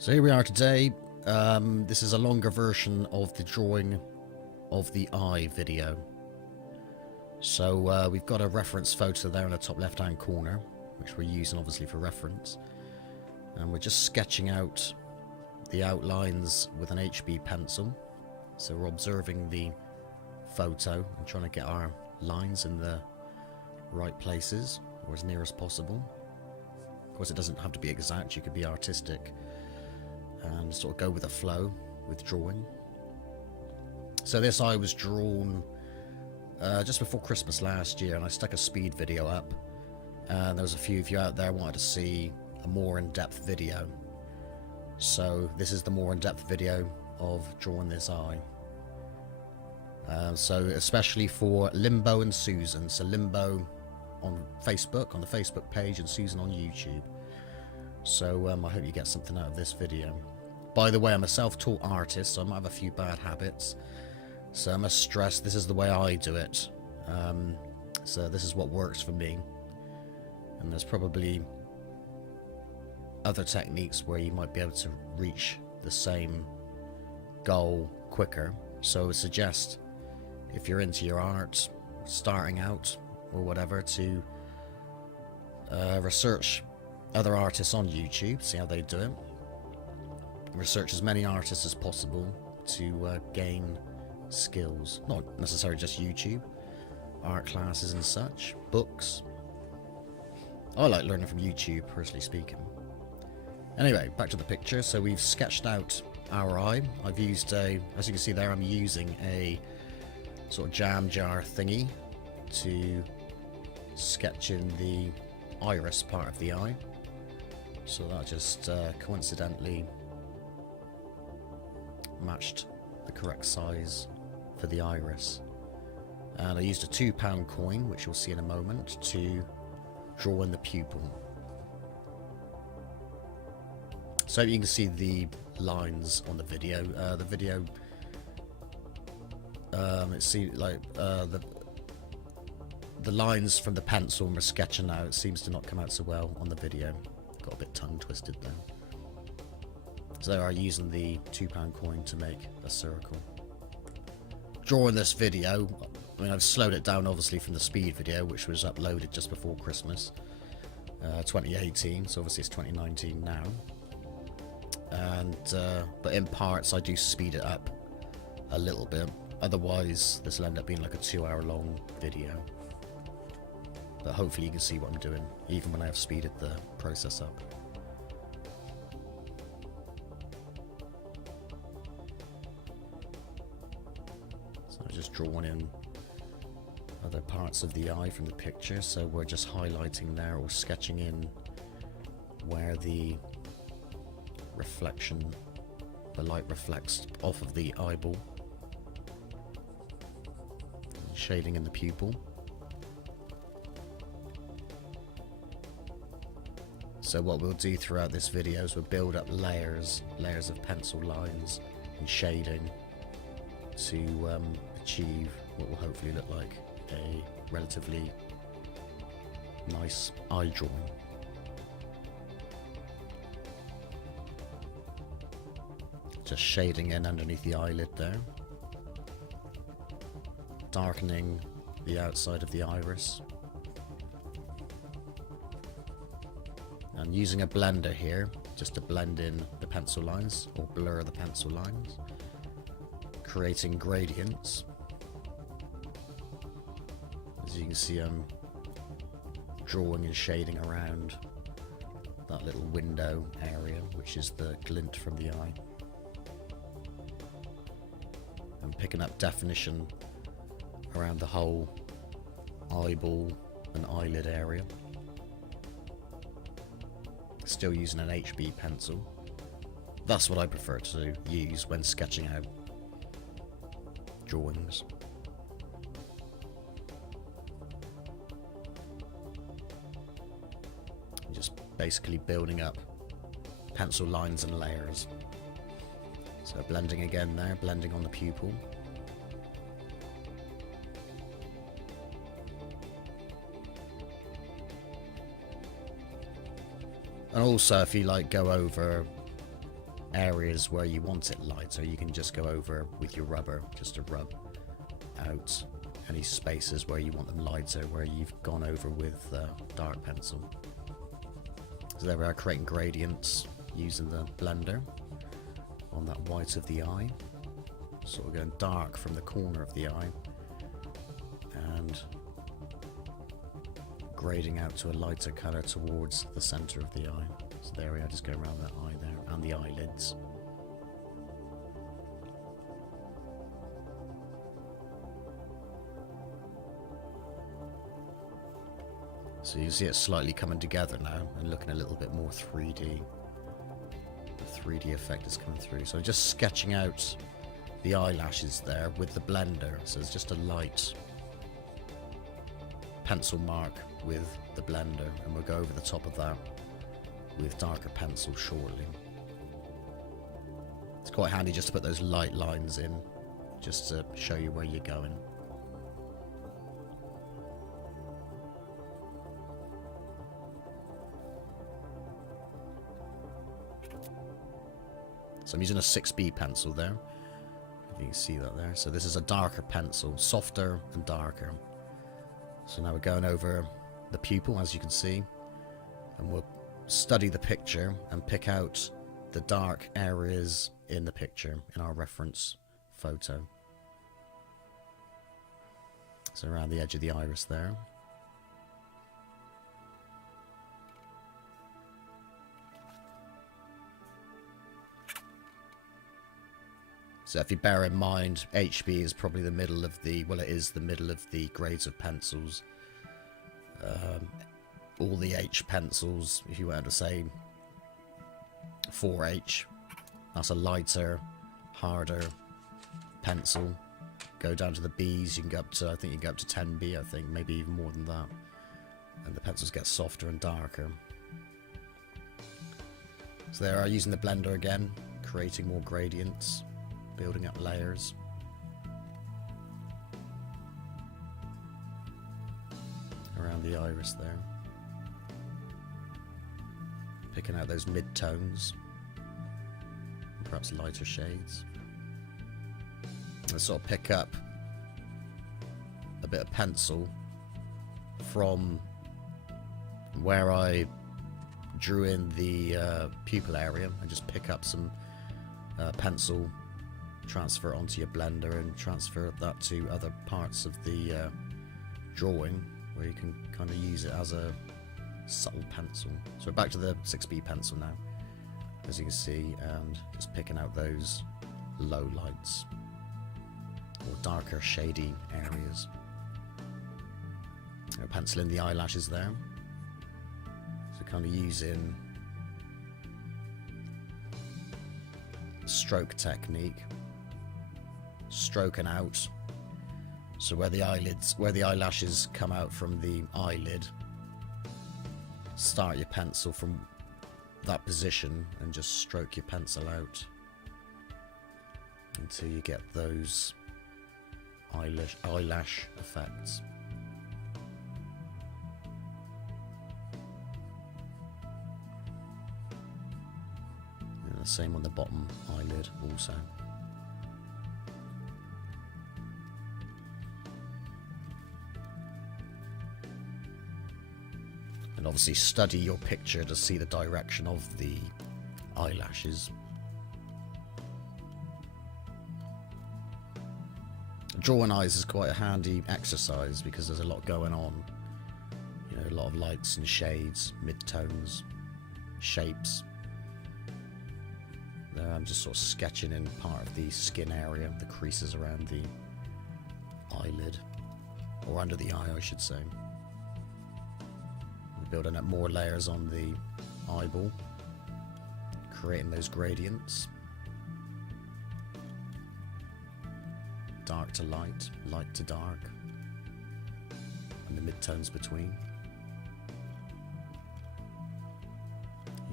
So here we are today. This is a longer version of the drawing of the eye video. So we've got a reference photo there in the top left hand corner, which we're using obviously for reference. And we're just sketching out the outlines with an HB pencil. So we're observing the photo and trying to get our lines in the right places, or as near as possible. Of course, it doesn't have to be exact, you could be artistic and sort of go with the flow with drawing. So this eye was drawn just before Christmas last year, and I stuck a speed video up, and there was a few of you out there wanted to see a more in-depth video. So this is the more in-depth video of drawing this eye. So especially for Limbo and Susan. So Limbo on Facebook, on the Facebook page, and Susan on YouTube. So I hope you get something out of this video. By the way, I'm a self-taught artist, so I might have a few bad habits. So I must stress this is the way I do it. So this is what works for me. And there's probably other techniques where you might be able to reach the same goal quicker. So I suggest, if you're into your art, starting out or whatever, to research other artists on YouTube, see how they do it. Research as many artists as possible to gain skills. Not necessarily just YouTube, art classes and such, books. I like learning from YouTube, personally speaking. Anyway, back to the picture. So we've sketched out our eye. I've used as you can see there, I'm using a sort of jam jar thingy to sketch in the iris part of the eye. So that just coincidentally matched the correct size for the iris. And I used a £2 coin, which you'll see in a moment, to draw in the pupil. So you can see the lines on the video. It seems like the lines from the pencil we're sketching out seems to not come out so well on the video. Got a bit tongue twisted there. So they are using the £2 coin to make a circle. Drawing this video, I mean, I've slowed it down obviously from the speed video, which was uploaded just before Christmas 2018, so obviously it's 2019 now. And but in parts I do speed it up a little bit, otherwise this will end up being like a 2-hour long video. But hopefully you can see what I'm doing even when I have speeded the process up. So I'm just drawing in other parts of the eye from the picture, so we're just highlighting there or sketching in where the reflection, the light reflects off of the eyeball, shading in the pupil. So what we'll do throughout this video is we'll build up layers of pencil lines and shading to achieve what will hopefully look like a relatively nice eye drawing. Just shading in underneath the eyelid there, darkening the outside of the iris, and using a blender here just to blend in the pencil lines or blur the pencil lines, creating gradients. As you can see, I'm drawing and shading around that little window area, which is the glint from the eye. I'm picking up definition around the whole eyeball and eyelid area. Still using an HB pencil. That's what I prefer to use when sketching out drawings. Just basically building up pencil lines and layers. So blending again there, blending on the pupil. And also, if you like go over areas where you want it lighter, you can just go over with your rubber just to rub out any spaces where you want them lighter, where you've gone over with dark pencil. So there we are, creating gradients using the blender on that white of the eye. Sort of going dark from the corner of the eye and grading out to a lighter colour towards the centre of the eye. So there we are, just going around that eye there and the eyelids. So you see it slightly coming together now and looking a little bit more 3D. The 3D effect is coming through. So just sketching out the eyelashes there with the blender. So it's just a light pencil mark with the blender, and we'll go over the top of that with darker pencil shortly. It's quite handy just to put those light lines in, just to show you where you're going. So I'm using a 6B pencil there. If you can see that there. So this is a darker pencil, softer and darker. So now we're going over the pupil, as you can see, and we'll study the picture and pick out the dark areas in the picture in our reference photo. So around the edge of the iris there. So if you bear in mind, HB is probably the middle of the, well, it is the middle of the grades of pencils. All the H pencils, if you were to say 4H, that's a lighter, harder pencil. Go down to the Bs, you can go up to, I think you can go up to 10B, I think, maybe even more than that. And the pencils get softer and darker. So there, I'm using the blender again, creating more gradients, building up layers. Around the iris there. Picking out those mid-tones, perhaps lighter shades. And sort of pick up a bit of pencil from where I drew in the pupil area, and just pick up some pencil, transfer it onto your blender and transfer that to other parts of the drawing, where you can kind of use it as a subtle pencil. So we're back to the 6B pencil now, as you can see, and just picking out those low lights or darker shady areas. Penciling the eyelashes there, so kind of using stroke technique, stroking out. So where the eyelashes come out from the eyelid, start your pencil from that position and just stroke your pencil out until you get those eyelash effects. And the same on the bottom eyelid also. And obviously study your picture to see the direction of the eyelashes. Drawing eyes is quite a handy exercise because there's a lot going on. You know, a lot of lights and shades, mid-tones, shapes. There I'm just sort of sketching in part of the skin area, the creases around the eyelid, or under the eye I should say. Building up more layers on the eyeball, creating those gradients. Dark to light, light to dark, and the mid-tones between.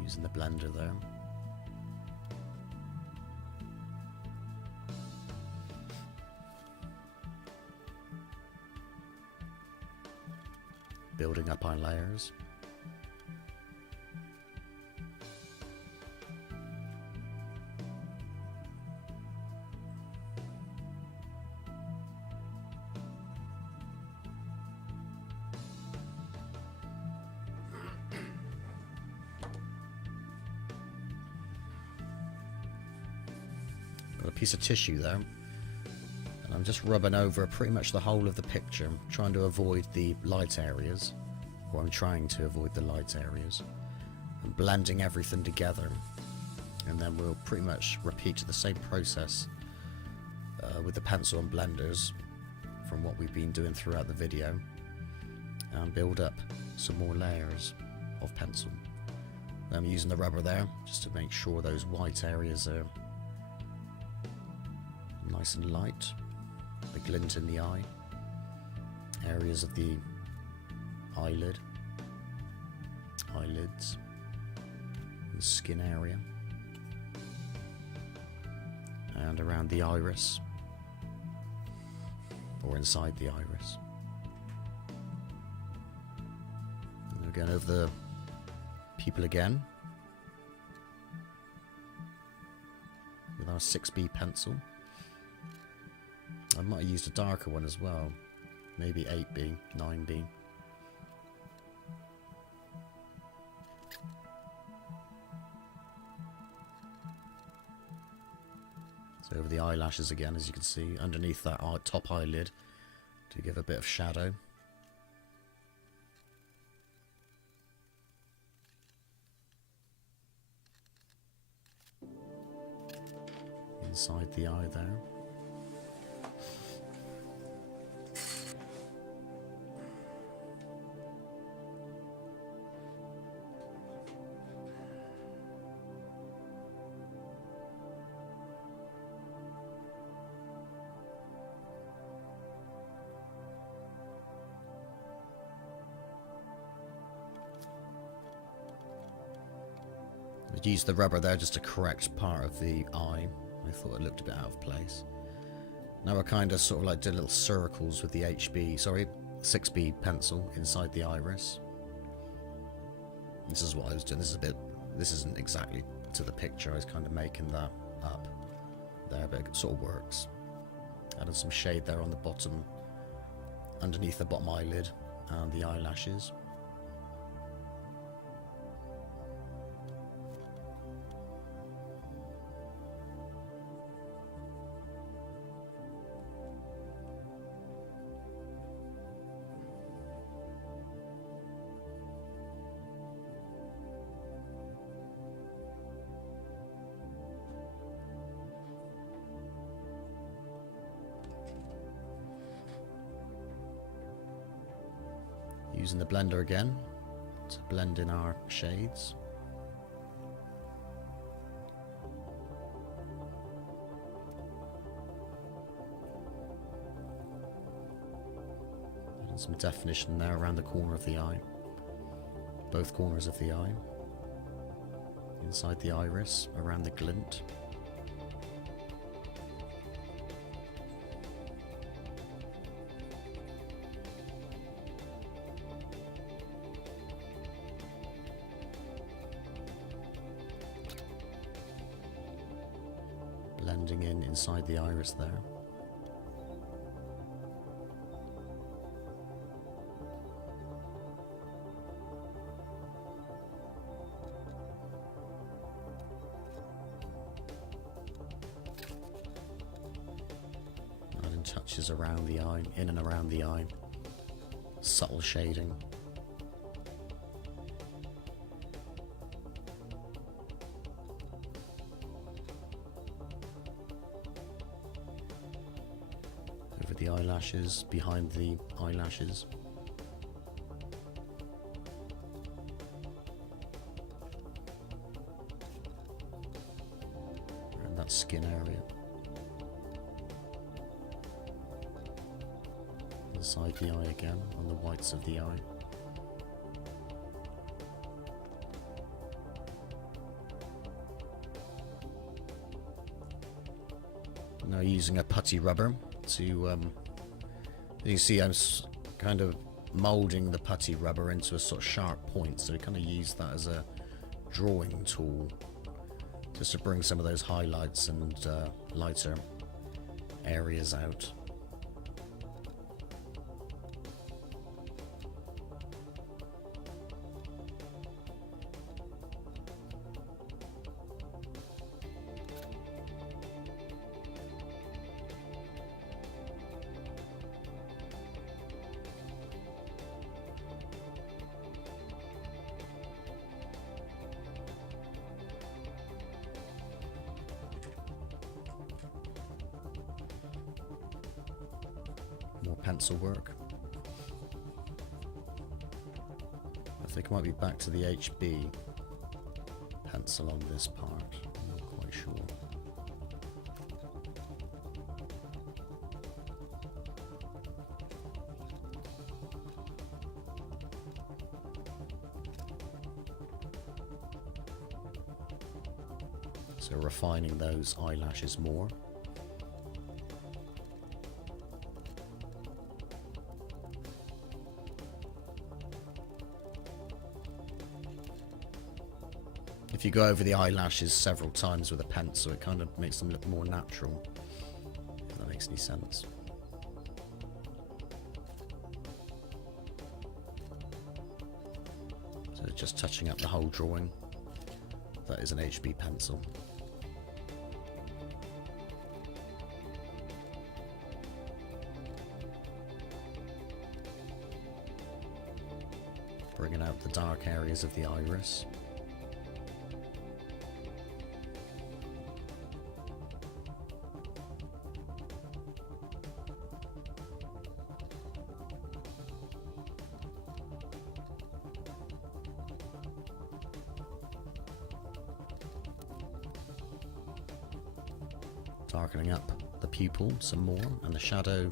Using the blender there. Building up our layers. Got a piece of tissue there. And I'm just rubbing over pretty much the whole of the picture, trying to avoid the light areas. Or I'm trying to avoid the light areas. And blending everything together. And then we'll pretty much repeat the same process with the pencil and blenders from what we've been doing throughout the video, and build up some more layers of pencil. I'm using the rubber there just to make sure those white areas are nice and light, a glint in the eye, areas of the eyelids, the skin area, and around the iris, or inside the iris. And we're going over the pupil again with our 6B pencil. I might have used a darker one as well, maybe 8B, 9B. So over the eyelashes again, as you can see, underneath that top eyelid to give a bit of shadow. Inside the eye there. I used the rubber there just to correct part of the eye. I thought it looked a bit out of place. Now I kind of sort of like did little circles with the 6B pencil inside the iris. This is what I was doing. This isn't exactly to the picture. I was kind of making that up there, but it sort of works. Added some shade there on the bottom, underneath the bottom eyelid and the eyelashes. Using the blender again to blend in our shades. Adding some definition there around the corner of the eye. Both corners of the eye. Inside the iris, around the glint. Blending in inside the iris there. Adding touches around the eye, in and around the eye. Subtle shading. The eyelashes, behind the eyelashes. And that skin area. Inside the eye again, on the whites of the eye. Now using a putty rubber to, you see I'm kind of moulding the putty rubber into a sort of sharp point, so I kind of use that as a drawing tool just to bring some of those highlights and lighter areas out. pencil work. I think I might be back to the HB pencil on this part. I'm not quite sure. So refining those eyelashes more. If you go over the eyelashes several times with a pencil, it kind of makes them look more natural, if that makes any sense. So just touching up the whole drawing. That is an HB pencil. Bringing out the dark areas of the iris. Darkening up the pupil some more, and the shadow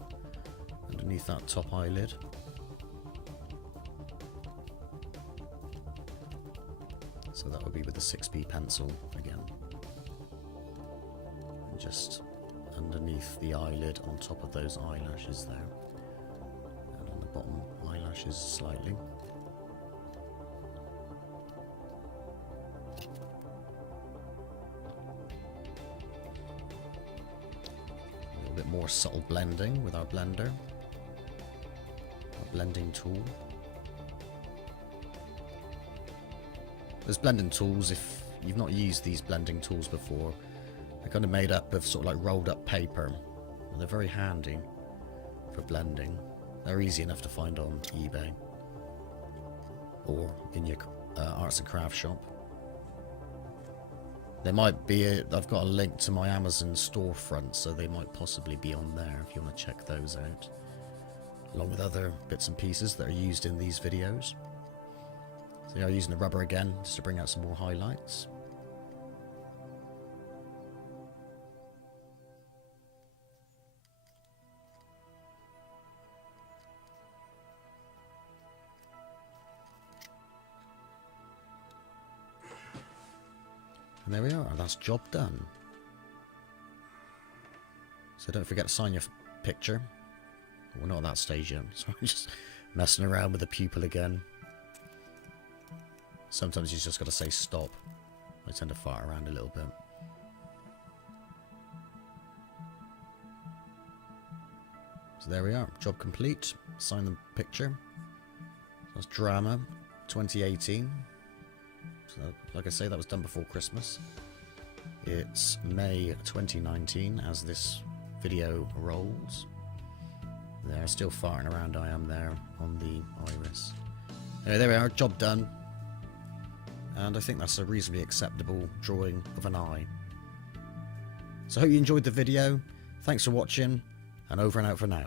underneath that top eyelid. So that would be with the 6B pencil again. And just underneath the eyelid on top of those eyelashes there. And on the bottom eyelashes slightly. A bit more subtle blending with our blender, our blending tool. There's blending tools, if you've not used these blending tools before, they're kind of made up of sort of like rolled up paper. They're very handy for blending. They're easy enough to find on eBay or in your arts and crafts shop. There might be I've got a link to my Amazon storefront, so they might possibly be on there if you want to check those out, along with other bits and pieces that are used in these videos. So yeah, I'm using the rubber again just to bring out some more highlights. And there we are, that's job done. So don't forget to sign your picture. We're not at that stage yet, so I'm just messing around with the pupil again. Sometimes you just got to say stop. I tend to fart around a little bit. So there we are, job complete. Sign the picture. That's Drama 2018. So, like I say, that was done before Christmas. It's May 2019 as this video rolls. They're still farting around, I am there on the iris. Anyway, there we are, job done. And I think that's a reasonably acceptable drawing of an eye. So I hope you enjoyed the video. Thanks for watching, and over and out for now.